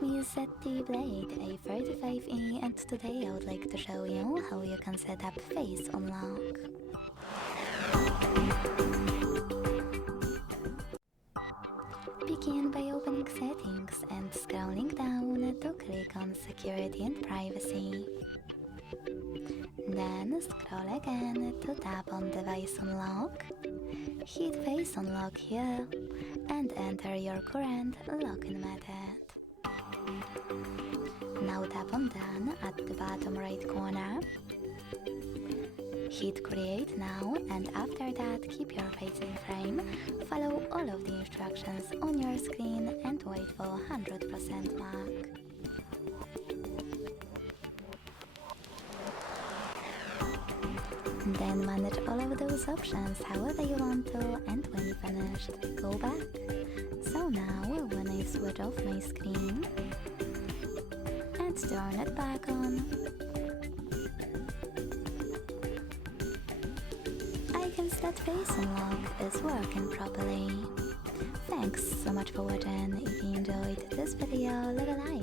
with me is ZTE Blade A35e, and today I would like to show you how you can set up face unlock. Begin by opening settings and scrolling down to click on security and privacy. Then scroll again to tap on device unlock. Hit face unlock here and enter your current login method. Now tap on done at the bottom right corner. Hit create now, and after that keep your face in frame, follow all of the instructions on your screen and wait for 100% mark. Then manage all of those options however you want to, and when you finished, go back. So now when I switch off my screen and turn it back on, I guess that face unlock is working properly. Thanks so much for watching. If you enjoyed this video, leave a like.